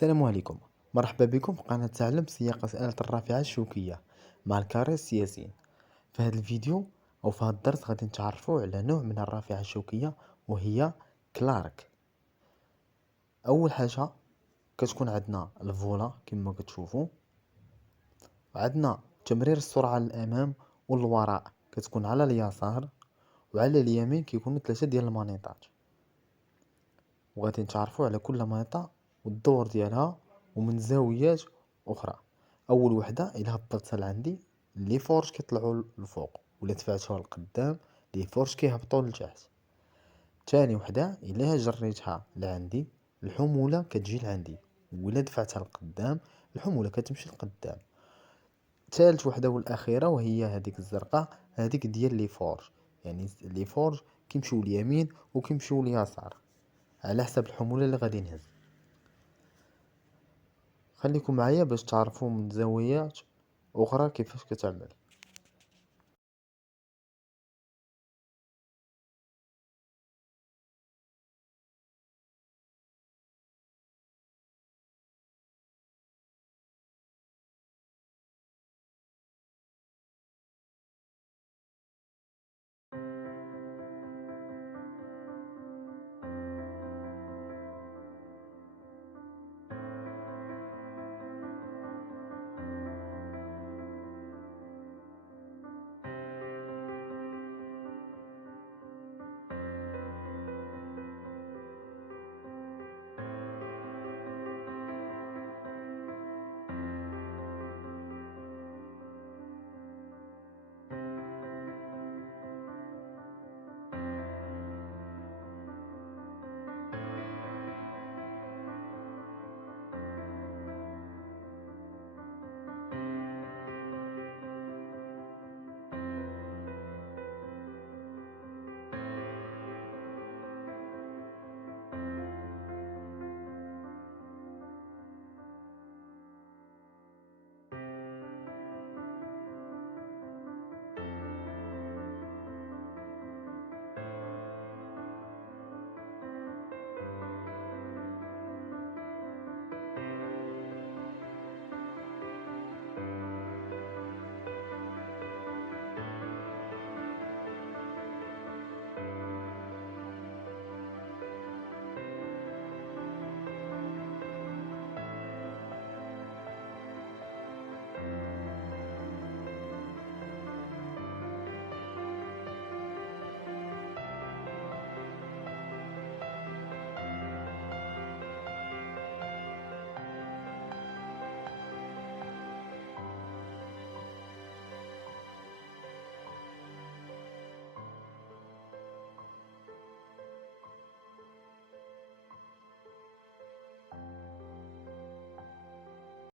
السلام عليكم. مرحبا بكم في قناة تعلم سياق أسئلة الرافعة الشوكية مع الكارير السياسيين. في هذا الفيديو أو في هذا الدرس غادي نتعرفوا على نوع من الرافعة الشوكية وهي كلارك. أول حاجة كتكون عندنا الفولا كما كتشوفوا، وعندنا تمرير السرعة للأمام والوراء كتكون على اليسار، وعلى اليمين كيكونوا 3 ديال المانيطات، وغادي نتعرفوا على كل مانيطة والدور ديالها ومن زاويات اخرى. اول وحده الا هبطتها لعندي لي فورج كيطلعوا للفوق، ولا دفعتها لقدام لي فورج كيهبطوا لتحت. ثاني وحده الا جريتها لعندي الحموله كتجي لعندي، ولا دفعتها لقدام الحموله كتمشي لقدام. ثالث وحده والاخيره وهي هذيك الزرقاء، هذيك ديال لي فورج، يعني لي فورج كيمشيو اليمين وكيمشيو اليسار على حسب الحموله اللي غادي نهز. خليكم معايا باش تعرفوا من زاويات اخرى كيفاش كتعمل.